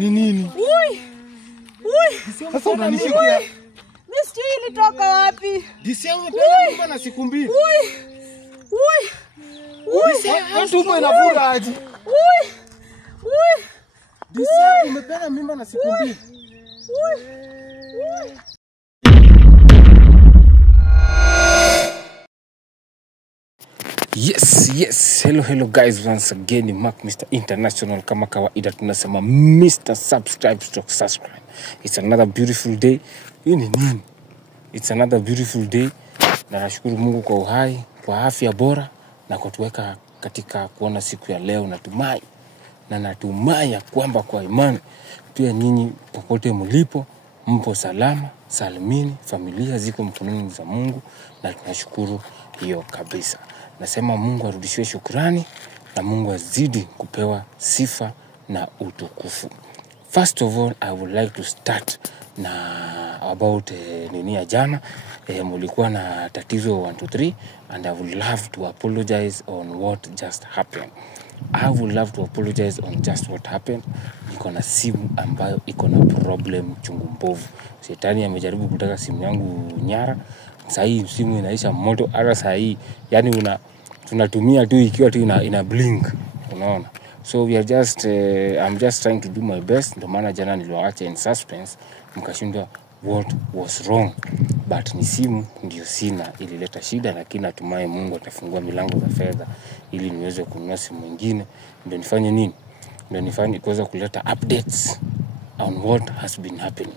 Ni nini? Sasa unanishikia. Mimi sijui ilitoka wapi. Disia umependa mimba na siku mbili. Disia tumbo inavura aje. Disia umependa mimba na siku mbili. Yes. Hello guys, once again ni Mark Mr. International. Kama kawaida tunasema Mr. Subscribe. It's another beautiful day. Hii ni nini? It's another beautiful day. Na nashukuru Mungu kwa uhai, kwa afya bora na kutuweka katika kuona siku ya leo. Natumai ya kwamba kwa imani pia nyinyi popote mlipo mpo salama, salimini, familia ziko mkononi za Mungu na tunashukuru hiyo kabisa. Nasema Mungu arudishiwe shukrani na Mungu azidi kupewa sifa na utukufu. First of all, I would like to start na about nini ya jana. Mulikuwa na tatizo 1 2 3 and I would love to apologize on what just happened. I would love to apologize on just what happened. Niko na simu ambayo iko na problem chungu mbovu. Shetani amejaribu kutaka simu yangu nyara. Sasa hii simu inaisha moto hata saa hii. Yaani tunatumia tu ikiwa tu ina blink, unaona. So we are just I'm just trying to do my best. Ndio maana jana niliwaacha in suspense, mkashindwa what was wrong. But ni simu ndio sina ilileta shida, lakini natumai Mungu atafungua milango za fedha ili niweze kununua simu nyingine. Ndio nifanye nini? Ndio nifanye kuweza kuleta updates on what has been happening.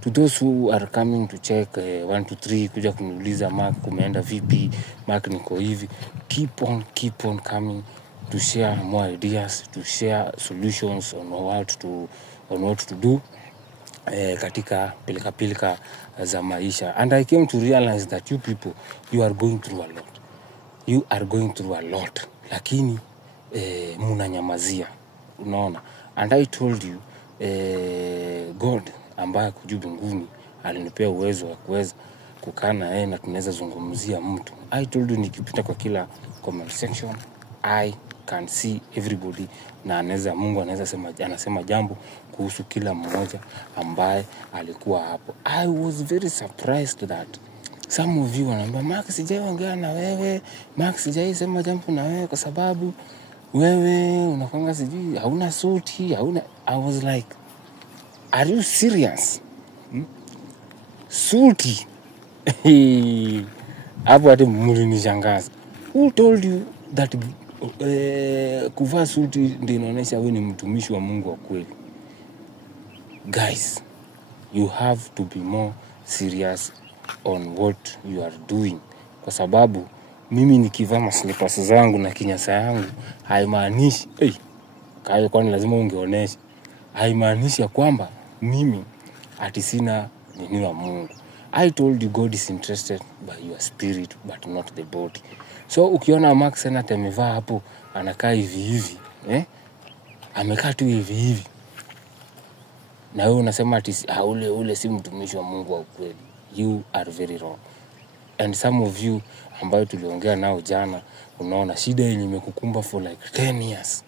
To those who are coming to check 1 2 3 kuja kuniuliza Mark kumeenda vipi, Mark niko hivi, keep on coming to share more ideas, to share solutions on what to do katika pilika za maisha. And I came to realize that you people, you are going through a lot. Lakini mnanyamazia, unaona. And I told you God ambaye kujua mbinguni alinipea uwezo wa kuweza kukaa na yeye na tunaweza zungumzia mtu. I told you nikipita kwa kila comment section I can see everybody na Mungu anasema jambo kuhusu kila mmoja ambaye alikuwa hapo. I was very surprised that some of you wanaambia Mark sijaongea na wewe, Mark sijaisema jambo na wewe kwa sababu wewe unakwanga sijui hauna suti, hauna. I was like, are you serious? Suti. Hapo hadi mlinishangaza. Who told you that kuvaa suti ndio inaonyesha wewe ni mtumishi wa Mungu wa kweli? Guys, you have to be more serious on what you are doing. Kwa sababu mimi nikivaa slippers zangu na kinyasa yangu haimaanishi kayo kwani lazima ungeonesha. Haimaanishi ya kwamba mimi ati sina nini wa Mungu. I told you God is interested by your spirit but not the body. So ukiona Mark Senate amevaa hapo anakaa hivi, amekaa tu hivi. Na wewe unasema ati ule si mtumishi wa Mungu wa ukweli. You are very wrong. And some of you ambao tuliongea nao jana, unaona shida yenye imekukumba for like 10 years.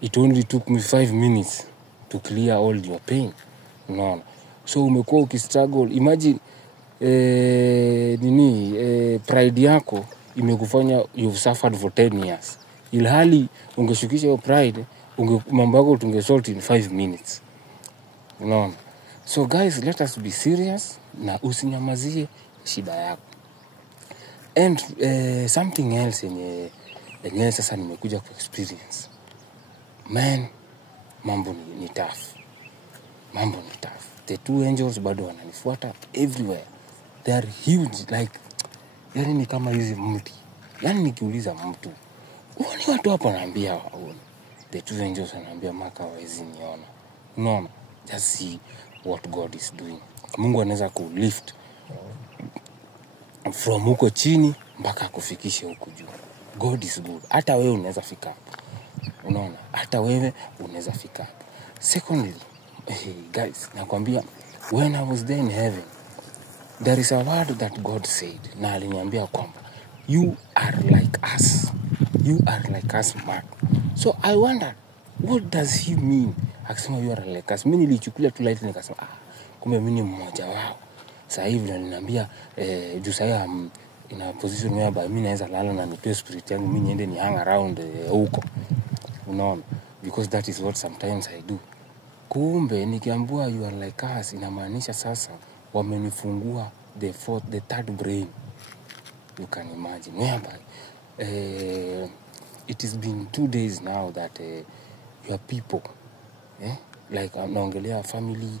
It only took me 5 minutes to clear all your pain. Unaona. So umekuwa ukistruggle. Imagine pride yako imekufanya you've suffered for 10 years. Ilhali ungeshukisha your pride, mambo yako tungesort in 5 minutes. Unaona. So guys, let us be serious na usinyamazie shida yako. And something else yenye sasa nimekuja ku experience. Man, mambo ni tough. The two angels bado wananifuata everywhere. They are huge, like yani ni kama hizi mti. Yani nikiuliza mtu, uone watu hapa wanaambia waone. The two angels wanaambia Mark hawezi niona. Unaona? Just see what God is doing. Mungu anaweza kulift from huko chini mpaka kufikisha huko juu. God is good. Hata wewe unaweza fika hapo. Unaona? Hata wewe unaweza fika hapo. Secondly, guys, nakwambia when I was there in heaven, there is a word that God said. Na aliniambia kwamba you are like us. You are like us, Mark. So I wonder, what does he mean akisema you are like us. Mimi nilichukulia tu light, nikasema kumbe mimi ni mmoja wao. Sasa hivi ananiambia juu sasa in a position where mimi naweza lala na nipe spirit yangu, mimi niende ni hang around huko, unaona, because that is what sometimes I do. Kumbe nikiambiwa you are like us, inamaanisha sasa wamenifungua the third brain. You can imagine whereby it has been 2 days now that your people like naongelea family,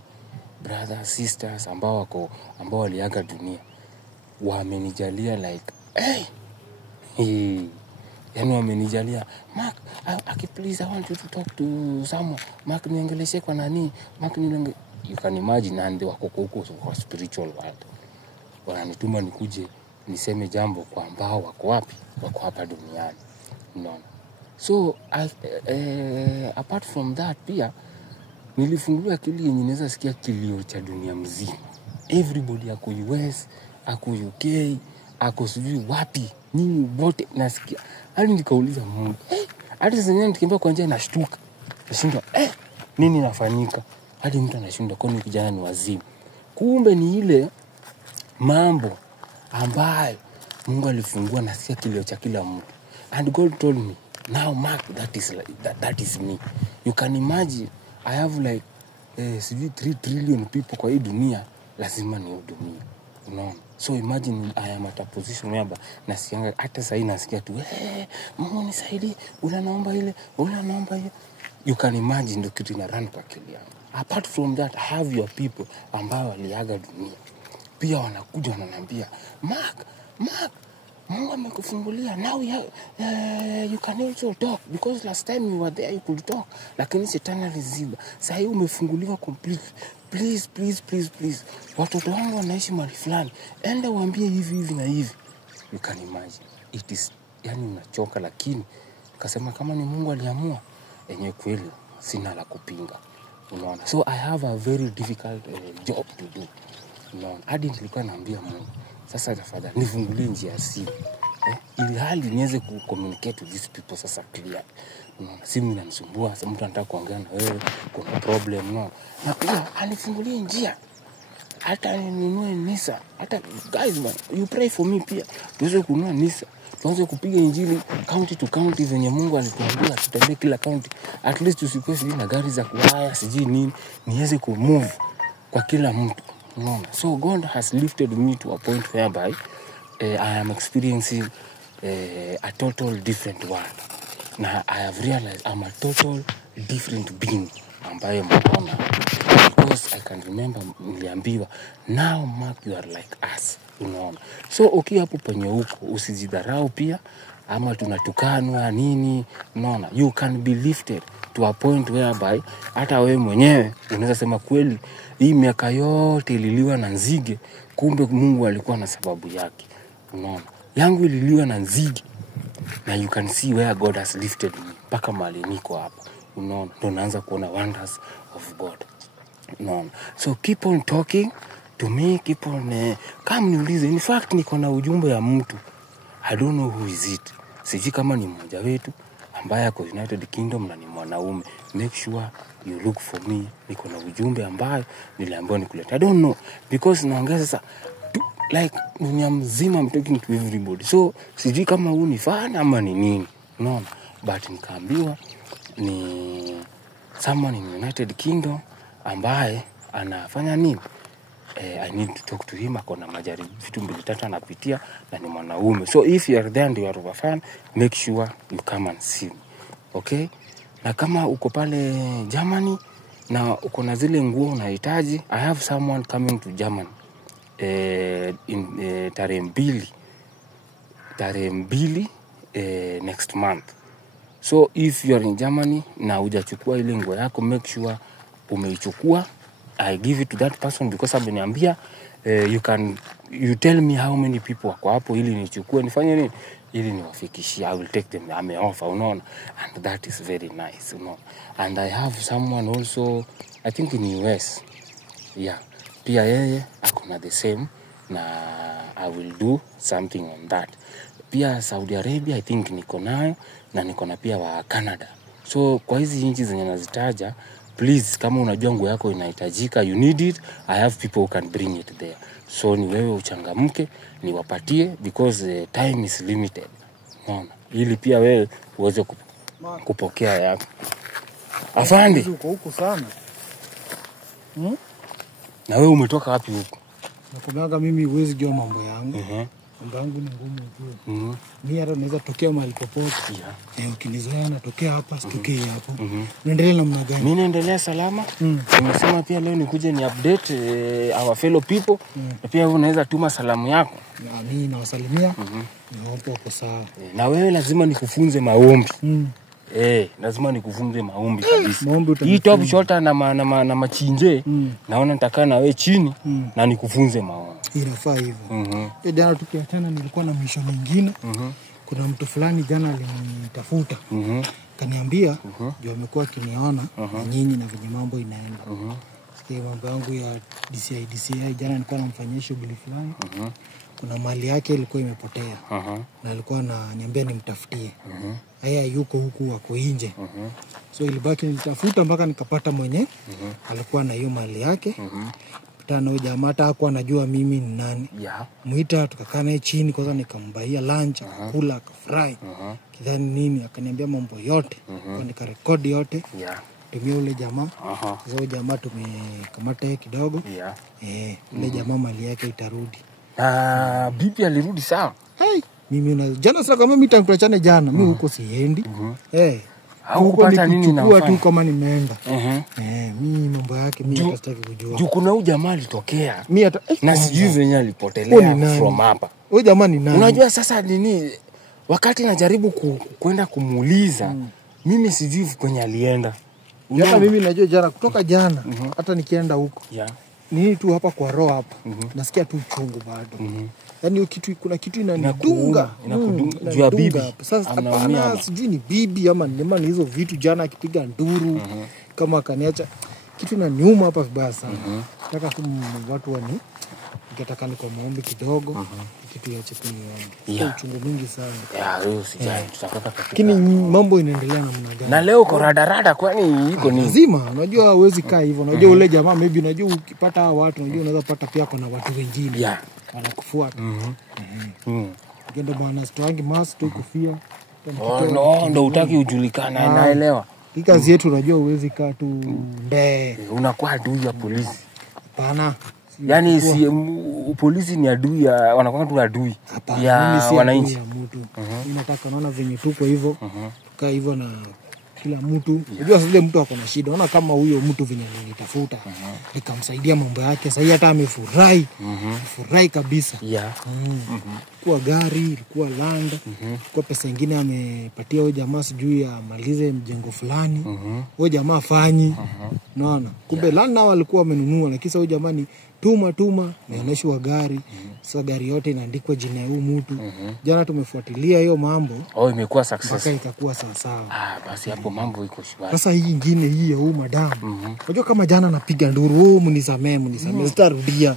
brothers, sisters ambao waliaga dunia, wamenijalia like yani wamenijalia, Mark, please I want you to talk to someone. Mark, niongeleshe kwa nani? Mark, you can imagine, and wako huko kwa spiritual world, wananituma nikuje niseme jambo kwa ambao wako wapi? Wako hapa duniani, unaona. So apart from that, pia nilifungulia akili yenye naweza sikia kilio cha dunia mzima. Everybody ako US, ako UK, ako sijui wapi, nini wote nasikia. Hadi nikauliza Mungu, hadi sasa nikimbia kwa njia nashtuka. Nashinda nini nafanyika? Hadi mtu anashinda kwa nini kijana ni wazimu. Kumbe ni ile mambo ambayo Mungu alifungua, nasikia kilio cha kila mtu. And God told me, now Mark, that is me. You can imagine, I have like 3 trillion people kwa hii dunia, lazima nihudumie, unaona. So imagine I am at a position where nasikia hata sasa nasikia tu Mungu nisaidie, naomba ile, naomba hiyo. You can imagine ndio kitu ina run kwa akili yangu. Apart from that, I have your people ambao waliaga dunia, pia wanakuja wananiambia, Mark, Mungu amekufungulia, now you can also talk, because last time you were there you could talk, lakini shetani aliziba. Sasa hivi umefunguliwa completely. Please, watoto wangu wanaishi mahali fulani, enda waambie hivi na hivi. You can imagine, it is, yani unachoka, lakini akasema kama ni Mungu aliamua, yenyewe kweli sina la kupinga, unaona. So I have a very difficult job to do, unaona. Hadi nilikuwa naambia Mungu, sasa tafadhali nifungulie njia ya simu, ili hali niweze kucommunicate with these people sasa clear, unaona. Simu inanisumbua, sasa mtu anataka kuongea na wewe, kuna problem, unaona. Na pia anifungulie njia, hata ninunue Nisa, hata guys man, you pray for me pia tuweze kununua Nisa, tuanze kupiga injili county to county venye Mungu alituambia tutembee kila county, at least tusikuwe sisi na gari za kuhaya sijui nini, niweze ku move kwa kila mtu, unaona. So God has lifted me to a point whereby I am experiencing a total different world. Now I have realized I'm a total different being ambaye mnaona, because I can remember niliambiwa, now Mark, you are like us, unaona. So hapo penye huko usijidharau pia, ama tunatukanwa nini, unaona. You can be lifted to a point whereby hata wewe mwenyewe unaweza sema kweli hii miaka yote ililiwa na nzige, kumbe Mungu alikuwa na sababu yake, unaona. Yangu ililiwa na nzige, na you can see where God has lifted me mpaka mahali niko hapa, unaona. Ndio naanza kuona wonders of God, unaona. So keep on talking to me, keep on kama niulize. In fact niko na ujumbe ya mtu, I don't know who is it, sijui kama ni mmoja wetu ambaye ako United Kingdom na ni mwanaume. Make sure you look for me, niko na ujumbe ambaye niliambiwa nikulete. I don't know, because naongeza sasa like dunia mzima, I'm talking to everybody. So sijui kama huu ni fan ama ni nini, unaona. But nikaambiwa ni someone in United Kingdom ambaye anafanya nini, I need to talk to him. Akona majaribu vitu 2-3 anapitia na ni mwanaume. So if you are there and you are a fan, make sure you come and see me, okay. Na kama uko pale Germany na uko na zile nguo unahitaji, I have someone coming to Germany in tarehe 2 next month. So if you are in Germany na hujachukua ile nguo yako, make sure umeichukua. I give it to that person, because ameniambia you tell me how many people wako hapo ili nichukue, nifanye nini ili niwafikishie. I will take them, ameoffer, unaona. And that is very nice, unaona. And I have someone also, I think in US, yeah, pia yeye akona the same, na I will do something on that. Pia Saudi Arabia I think niko nayo, na niko na pia wa Canada. So kwa hizi nchi zenye nazitaja, please kama unajua nguo yako inahitajika, you need it, I have people who can bring it there. So ni wewe uchangamke, niwapatie because time is limited. Unaona? Ili pia wewe uweze kupokea yako. Afande, uko huko sana. Na wewe umetoka wapi huko? Nakwambia mimi huwezi jua mambo yangu. Mambo yangu ni ngumu tu. Mimi hata naweza tokea mahali popote. Ukinizoea natokea hapa, sitokei hapo. Unaendelea namna gani? Mimi naendelea salama. Nimesema pia leo nikuje ni update our fellow people. Na pia wewe unaweza tuma salamu yako. Na mimi nawasalimia. Naomba uko sawa. Na wewe lazima nikufunze maombi. Lazima nikufunze maombi kabisa. Hii top shorter na machinje, naona nitakaa na wewe chini na nikufunze maombi. Inafaa hivyo. Jana tukiachana nilikuwa na mission nyingine. Kuna mtu fulani jana alinitafuta. Kaniambia ndio amekuwa akiniona na nyinyi na venye mambo inaenda. Sikia mambo yangu ya DCI jana nilikuwa namfanyia shughuli fulani. Kuna mali yake ilikuwa imepotea. Na alikuwa ananiambia nimtafutie. Haya yuko huku wako nje. So ilibaki nilitafuta mpaka nikapata mwenye alikuwa na hiyo mali yake. Tana huyo jamaa hata hakuwa anajua mimi ni nani. Muita tukakaa naye chini kwanza nikambaia lunch, akakula, akafurahi. Kidhani nini akaniambia mambo yote. Kwa nikarekodi yote. Tumia ule jamaa. Sasa ule jamaa tumekamata yeye kidogo. Ule jamaa mali yake itarudi. Bibi alirudi sawa? Mimi jana sasa kama mimi tuachane jana, mimi huko siendi. Haukupata nini na tu kama nimeenda. Mimi mambo yake mimi nataka kujua. Juu kuna huyu jamaa alitokea. Mimi hata na sijui venye alipotelea from hapa. Huyu jamaa ni nani? Unajua sasa nini wakati najaribu kwenda kumuuliza, mimi sijui kwenye alienda. Hata mimi najua jana kutoka jana hata nikienda huko. Ni tu hapa kwa roho hapa. Nasikia tu uchungu bado. Yaani kitu kuna kitu inanidunga juu ya bibi. Sasa hapana sijui ni bibi ama ni hizo vitu jana akipiga nduru kama akaniacha kitu inaniuma hapa vibaya sana. Nataka tu watu ningetaka niko maombi kidogo kitu yache kuniomba. Uchungu mwingi sana. Leo sijai tutatoka katika. Lakini mambo inaendelea namna gani? Na leo uko rada kwani iko nini? Lazima unajua huwezi kaa hivyo. Unajua ule jamaa maybe unajua ukipata hao watu unajua unaweza pata pia kuna watu wengine. Wanakufuata. Ndio bwana stoangi mask tu kufia. Ndo utaki ujulikana naelewa. Hii kazi yetu unajua huwezi kaa tu ndee. Unakuwa adui ya polisi. Hapana. Yaani si polisi ni adui ya wanakuwa tu adui ya wananchi. Mimi nataka naona venye tuko hivyo. Tukaa hivyo na kila mtu. Unajua sasa mtu ako na shida. Unaona kama huyo mtu venye nitafuta nikamsaidia mambo yake. Sasa hata amefurahi. Furahi kabisa. Kwa gari, ilikuwa land, kwa pesa nyingine amepatia huyo jamaa sijui amalize mjengo fulani. Huyo jamaa afanyi. Unaona? Kumbe land nao walikuwa wamenunua lakini sasa huyo jamaa ni tuma naonyeshwa gari. Sasa gari yote inaandikwa jina ya huyu mtu. Jana tumefuatilia hiyo mambo. Imekuwa success. Mpaka ikakuwa sawa. Basi hapo mambo iko shwari. Sasa hii nyingine hii ya huyu madam. Unajua kama jana napiga nduru, mnisamee. Sitarudia.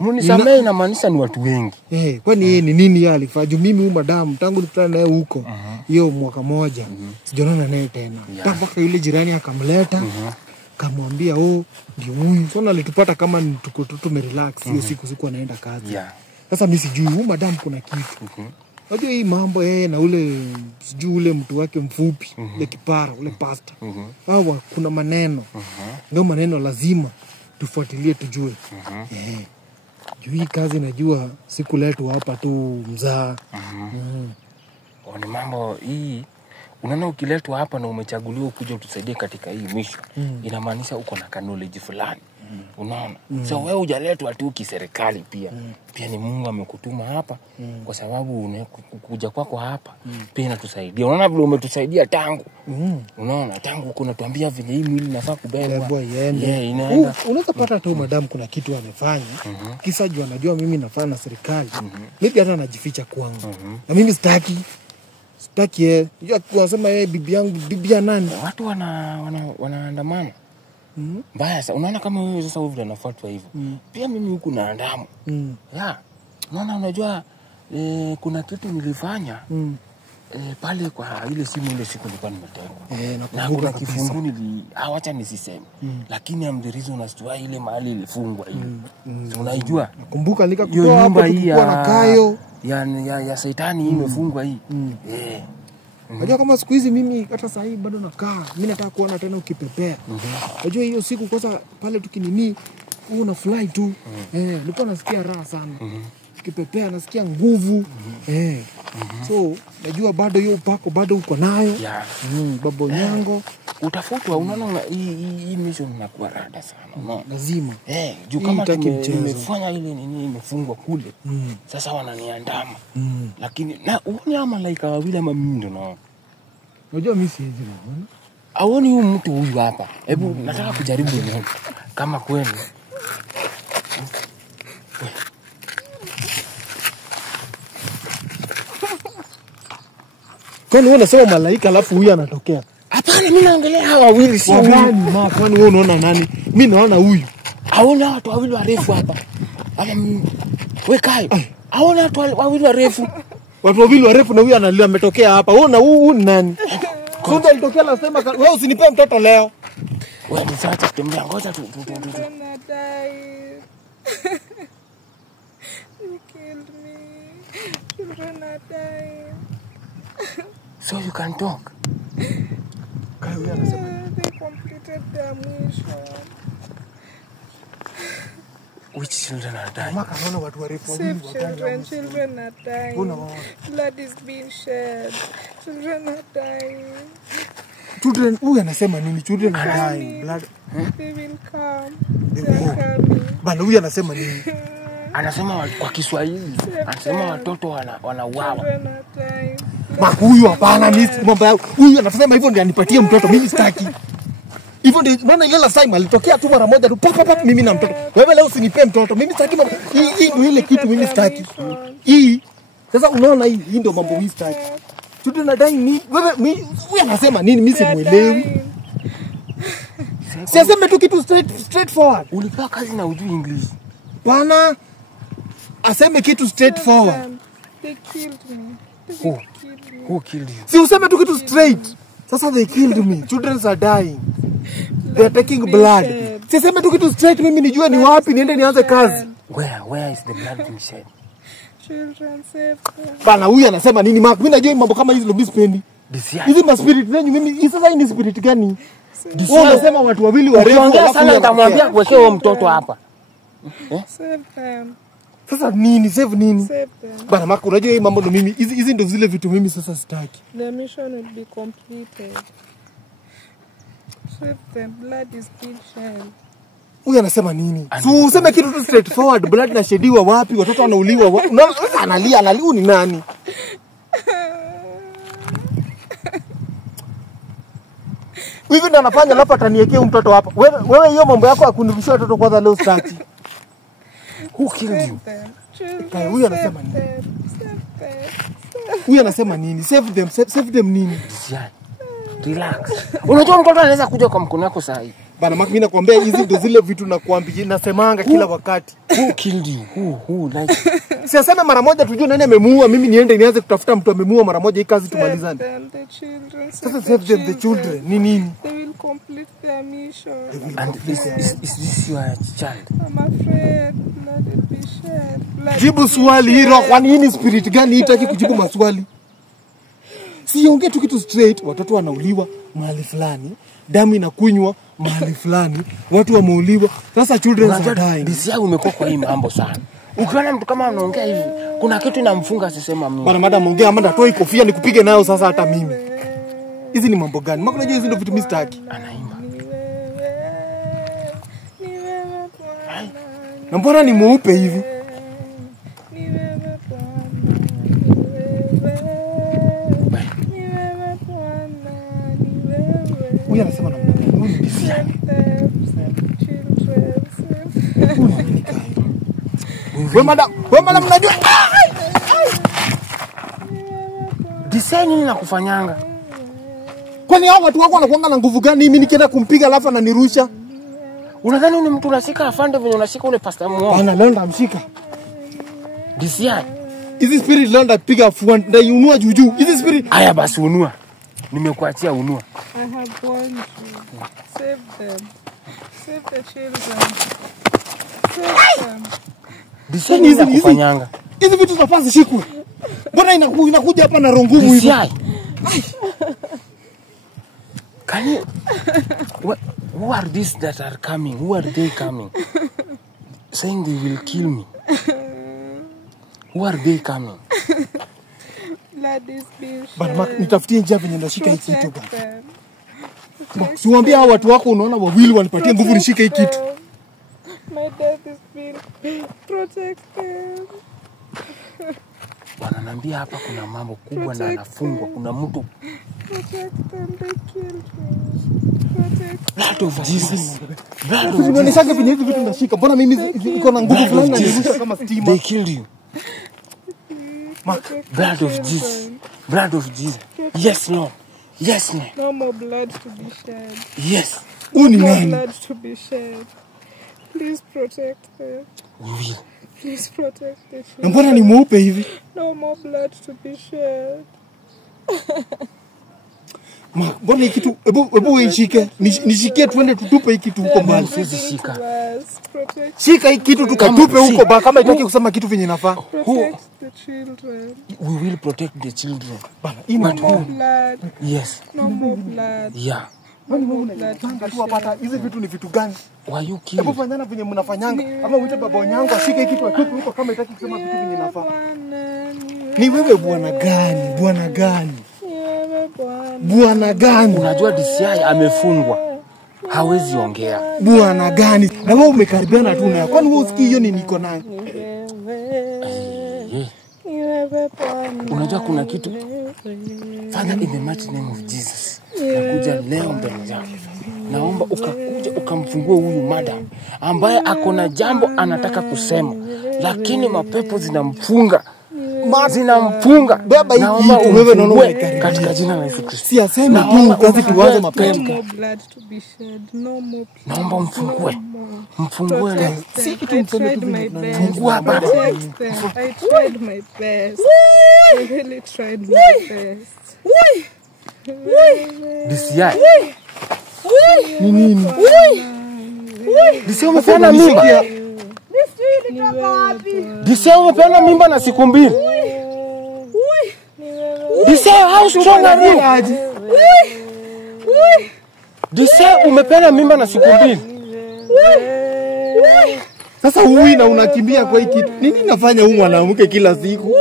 Mnisamee inamaanisha ni watu wengi. Kwani yeye ni nini yeye alifanya? Mimi huyu madam tangu nikutana naye huko hiyo mwaka moja. Sijaona naye tena. Mpaka yule jirani akamleta. Kamwambia ndio huyu. Sasa alitupata kama tuko tumerelax hiyo siku anaenda kazi. Sasa mimi sijui huyu madam kuna kitu. Unajua hii mambo yeye na ule sijui ule mtu wake mfupi, ule kipara, ule pasta. Hawa kuna maneno. Ndio maneno lazima tufuatilie tujue. Juu hii kazi najua siku letu hapa tu mzaa. Ni mambo hii. Unaona ukiletwa hapa na umechaguliwa kuja utusaidie katika hii mission. Inamaanisha uko na knowledge fulani. Unaona? So wewe hujaletwa tu kiserikali pia. Pia ni Mungu amekutuma hapa kwa sababu kuja kwako hapa pia inatusaidia. Unaona vile umetusaidia tangu. Unaona tangu kuna tuambia vile hii mwili inafaa kubebwa. Inaenda. Unaweza pata tu madam kuna kitu amefanya. Kisa juu anajua mimi nafanya na serikali. Mimi hata anajificha kwangu. Na mimi sitaki yeye. Unajua kuanasema yeye bibi yangu, bibi ya nani? Watu wanaandamana. Mbaya sasa unaona kama wewe sasa hivi unafuatwa hivyo. Pia mimi huku naandamo. Unaona unajua kuna kitu nilifanya. Pale kwa ile simu ile siku nilikuwa nimetekwa. Na nakumbuka kuna kifungu acha nisiseme. Lakini am the reason as to why ile mahali ilifungwa hiyo. Unaijua? Nakumbuka nikakutoa hapo tulikuwa na kayo. Ya Saitani imefungwa hii. Unajua kama siku hizi mimi hata saa hii bado nakaa. Mimi nataka kuona tena ukipepea. Unajua hiyo siku kwanza pale tukinini una fly tu. Nilikuwa nasikia raha sana. Ukipepea nasikia nguvu. So najua bado hiyo upako bado uko nayo. Babo Nyango utafutwa, unaona hii mission inakuwa rada sana, unaona lazima juu kama nimefanya ile nini imefungwa kule sasa wananiandama lakini na uone ama malaika wawili ama mimi ndo naona. Unajua mimi siwezi naona aoni huyu mtu huyu hapa, hebu nataka kujaribu nione kama kweli kwani wewe unasema malaika alafu huyu anatokea. Hapana, mimi naangalia hawa wawili sio nani kwani wewe unaona nani? Mimi naona huyu. Haona watu wawili warefu hapa. Wewe kai. Haona watu wawili warefu. Watu wawili warefu na huyu analia ametokea hapa. Wewe na huyu ni nani? Kumbe alitokea nasema wewe usinipe mtoto leo. Wewe msaacha kutembea, ngoja tu. You killed me. Children are dying. So you can talk. They completed their mission. Which children are dying? Mama kanaona watu warefu Save children are dying. Blood is being shed. Children are dying. Children, huyu anasema nini? Children are dying. Blood. They will come. They are coming. Bana huyu anasema nini? Anasema kwa Kiswahili. Anasema watoto wanauawa. Children are dying. Huyu hapana mimi mambo yao. Huyu anasema hivyo ndio anipatie mtoto mimi sitaki. Hivyo ndio maana ile last time alitokea tu mara moja tu papa mimi na mtoto. Wewe leo usinipe mtoto. Mimi sitaki mambo. Hii ndio ile kitu mimi sitaki. Hii sasa unaona hii ndio mambo mimi sitaki. Children are dying ni wewe huyu anasema nini mimi simuelewi. Siseme tu kitu straight forward. Ulipewa kazi na ujui English. Bana aseme kitu straight forward. They killed me. Who killed you? Si useme tu kitu straight. Sasa they killed me. Children are dying. They are taking blood. Si useme tu kitu straight mimi nijue ni wapi niende nianze kazi. Where is the blood being shed? Children save them. Bana huyu anasema nini Mark? Mimi najua mambo kama hizo mimi sipendi. Hizi ma spirit zenyu mimi sasa hii ni spirit gani? Wewe unasema watu wawili warefu alafu sana nitamwambia kuwekea huyo mtoto hapa. Save them. Sasa nini? Save nini? Save them. Bana Mark unajua hii mambo ndo mimi hizi ndo zile vitu mimi sasa sitaki. The mission will be completed. Save them. Blood is being shed. Huyu anasema nini? Si useme kitu tu straight forward. Blood inashediwa wapi? Watoto wanauliwa wapi? Sasa analia ni nani? Hivi ndo anafanya alafu ataniekea mtoto hapa. Wewe hiyo mambo yako akunirudishia watoto kwanza leo staki. Who killed you? Huyu anasema nini? Huyu anasema nini? Save them nini? Relax. Unajua mtoto anaweza kuja kwa mkono wako saa hii. Bana mimi nakwambia hizi ndo zile vitu nakwambia nasemanga kila wakati. Who killed you? Who like? Siaseme mara moja tujue nani amemuua, mimi niende nianze kutafuta mtu amemuua mara moja hii kazi tumalizane. Sasa save them the children. Ni nini? They will complete their mission. And is this your child? I'm afraid blood will be shed. Jibu swali hilo, kwani hii ni spirit gani hitaki kujibu maswali? Siongee tu kitu straight, watoto wanauliwa mahali fulani, damu inakunywa mahali fulani, watu wameuliwa. Sasa children are dying. Bisi yao umekuwa kwa hii mambo sana. Ukiona mtu kama anaongea hivi, kuna kitu inamfunga asisema mimi. Bana madam ongea ama natoa kofia nikupige nayo sasa hata mimi. Hizi ni mambo gani? Mbona unajua hizi ndio vitu mimi sitaki. Anaimba. Na mbona ni mweupe hivi? Huyu anasema namna gani? Huyu ni bisi yake. Wewe madam unajua design nini nakufanyanga? Kwani hao watu wako wanakuanga na nguvu gani? Mimi nikienda kumpiga alafu ananirusha. Unadhani ni mtu unashika afande venye unashika ule pasta muo? Bana leo ndamshika. Design. Hizi spirit leo ndapiga fuan ndaiunua juju. Hizi spirit. Haya basi unua. Nimekuachia unua. I have warned you. Save them. Save the children. Save them. Diseni hizi kufanyanga. Hizi vitu zinafaa zishikwe. Mbona inakuja hapa na rongumu hivi? Can you who are these that are coming? Who are they coming? Saying they will kill me. Who are they coming? Blood is being shed. Bana nitafutie njia venye ndashika hiki kitu bana. Siwaambia hao watu wako unaona wawili wanipatie nguvu nishike hiki kitu. My death is being protected. Wananiambia hapa kuna mambo kubwa na anafungwa. Kuna mtu. Protect them, they killed me. Protect Blood of Jesus. Blood of Jesus. Unanishaga venye hizi vitu ndashika. Mbona mimi iko na nguvu fulani na nirusha kama stima. They killed you. Blood of Jesus. Blood of Jesus. Yes, Lord. Yes, Lord. no more blood to be shed. Yes. Uni No nani? blood to be shed. Please protect them. We will. Please protect the Na children. mbona ni mweupe hivi? No more blood to be shed. Mbona hiki kitu hebu uishike. Nishikie tuende tutupe hiki kitu huko mbali. Siwezi shika. Protect, Shika hiki kitu tukatupe huko ba kama itaki kusema kitu venye nafaa. protect the children. We will protect the children. Bana hii No mambo. more blood. Yes. No more blood. Yeah. No more blood to be Tu hapata shed. hizi vitu ni vitu gani? Why you Hebu killing? fanyana venye mnafanyanga ama uite baba wanyangu ashike hiki kitu atupe huko kama itaki kusema vitu venye nafaa. Ni wewe bwana gani? Bwana gani? Bwana gani? Unajua DCI amefungwa. Hawezi ongea. Bwana gani? Na wewe umekaribiana tu naye. Kwani wewe usikii hiyo ni niko nayo? Unajua kuna kitu. Father, in the mighty name of Jesus. Nakuja leo mbele zako. Naomba ukakuja ukamfungue huyu madam ambaye akona jambo anataka kusema lakini mapepo zinamfunga. Zinamfunga. Baba hiki Naomba kitu wewe unaona umfungue umekaribia. katika jina la Yesu Kristo. Si aseme tu kazi tuanze mapema. No more blood to be shed. No more blood. Naomba mfungue. Mfungue leo. Si kitu I mseme tried tu my venye best. Fungua baba. Protect them. I tried my best. I really tried my best. DCI. ni nini? DCI umepeana mimba. DCI umepeana mimba na siku 2. DCI how strong are you? DCI umepeana mimba na siku 2. Sasa huyu na unakimbia kwa hiki kitu. Nini nafanya huyu mwanamke kila siku?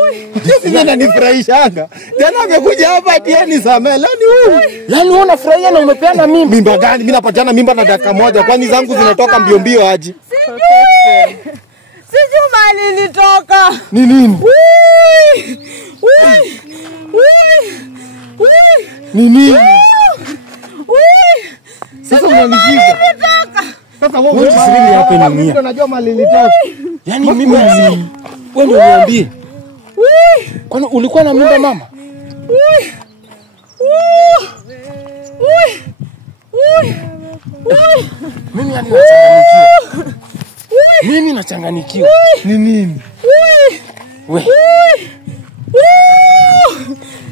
Mimi ananifurahishanga. Tena amekuja hapa ati ni samela ni huyu. Yaani wewe unafurahia na umepeana mimba. Mimba gani? Mimi napatiana mimba na dakika moja. Kwani zangu zinatoka mbio mbio aje? Sijui mali nilitoka. Ni nini? Ni nini? Sasa unanishika. Sasa wewe Really hapa ni mia. unajua mali nilitoka. Yaani mimba ni wewe ndio niambie. Kwani ulikuwa na mimba mama? Mimi yani nachanganyikiwa. Mimi nachanganyikiwa. Ni nini? We.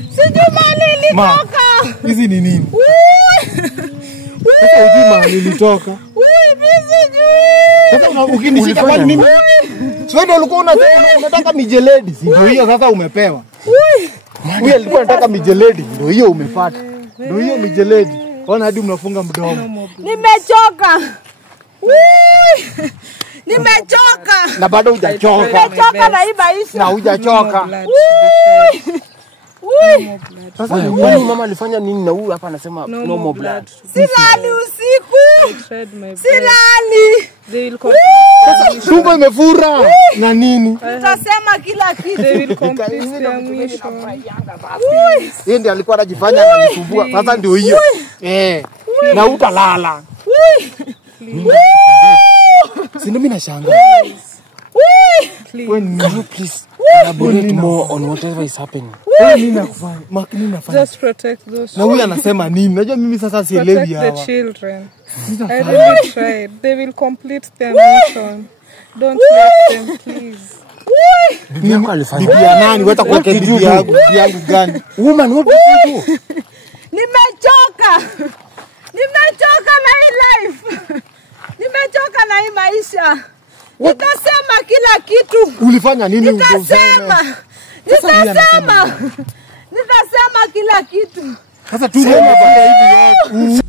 Sijui mali nilitoka. Hizi ni nini? Sasa ujui mali nilitoka. Sasa ukinishika kwani mimi Wewe ulikuwa unataka mijeledi, si ndio hiyo sasa umepewa. Huyu alikuwa anataka mijeledi, ndio hiyo umepata. Ndio hiyo mijeledi. Ona hadi mnafunga mdomo. Nimechoka. Nimechoka. Na bado hujachoka. Nimechoka na hii maisha. Na hujachoka. Sasa kwani mama alifanya nini na huyu hapa anasema no more blood. Silali usiku. Silali. They will complete. Tumbo imefura na nini? Tutasema kila kitu. They will complete their mission. Yeye ndiye alikuwa anajifanya ananisumbua. Sasa ndio hiyo. Na utalala. Si ndio mimi nashangaa. Can you please elaborate more on whatever is happening? Nini nakufanya? Makini nafanya. Just protect those Na huyu anasema nini? Najua mimi sasa sielewi protect the hawa. children. I really tried. They will complete their mission. Don't let them, please. Bibi yako alifanya. Bibi ya nani? Wata kwa bibi yangu gani? Woman, what did you do? Nimechoka. Nimechoka na hii life. Nimechoka na hii maisha. Nitasema kila kitu. Ulifanya nini? Nitasema kila kitu. Sasa tu hivi yote.